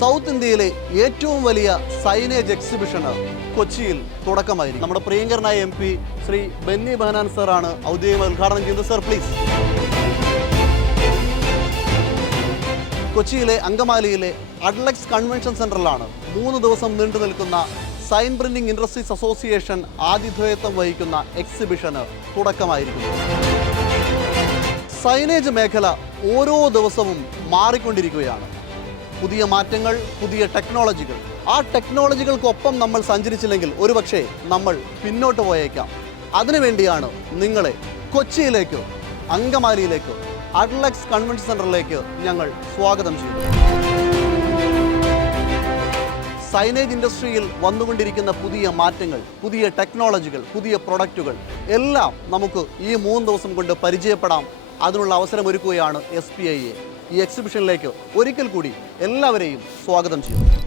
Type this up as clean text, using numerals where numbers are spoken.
South ഇന്ത്യയിലെ ഏറ്റവും വലിയ സൈനേജ് എക്സിബിഷന് കൊച്ചിയിൽ തുടക്കമായിരിക്കും. നമ്മുടെ പ്രിയങ്കരനായ MP ശ്രീ ബെന്നി ബെഹനാൻ സാറാണ് ഔദ്യോഗികമായി ഉദ്ഘാടനം ചെയ്യുന്നത്. Sir please. കൊച്ചിയിലെ അങ്കമാലിയിലെ അഡ്ലക്സ് കൺവെൻഷൻ സെന്ററിലാണ് 3 ദിവസം നീണ്ടു നിൽക്കുന്ന സൈൻ പ്രിന്റിംഗ് ഇൻഡസ്ട്രീസ് അസോസിയേഷൻ ആതിഥേയത്വം വഹിക്കുന്ന എക്സിബിഷന് തുടക്കമായിരിക്കുന്നു. സൈനേജ് മേഖല ഓരോ ദിവസവും മാറിക്കൊണ്ടിരിക്കുകയാണ്. പുതിയ മാറ്റങ്ങൾ, പുതിയ ടെക്നോളജികൾ. ആ ടെക്നോളജികൾക്കൊപ്പം നമ്മൾ സഞ്ചരിച്ചില്ലെങ്കിൽ ഒരുപക്ഷെ നമ്മൾ പിന്നോട്ട് പോയേക്കാം. അതിനുവേണ്ടിയാണ് നിങ്ങളെ കൊച്ചിയിലേക്കോ അങ്കമാലിയിലേക്കോ അഡ്ലക്സ് കൺവെൻഷൻ സെന്ററിലേക്ക് ഞങ്ങൾ സ്വാഗതം ചെയ്യുന്നു. സൈനേജ് ഇൻഡസ്ട്രിയിൽ വന്നുകൊണ്ടിരിക്കുന്ന പുതിയ മാറ്റങ്ങൾ, പുതിയ ടെക്നോളജികൾ, പുതിയ പ്രൊഡക്റ്റുകൾ എല്ലാം നമുക്ക് ഈ 3 ദിവസം കൊണ്ട് പരിചയപ്പെടാം. അതിനുള്ള അവസരം ഒരുക്കുകയാണ് SPIA. ഈ എക്സിബിഷനിലേക്ക് ഒരിക്കൽ കൂടി എല്ലാവരെയും സ്വാഗതം ചെയ്യുന്നു.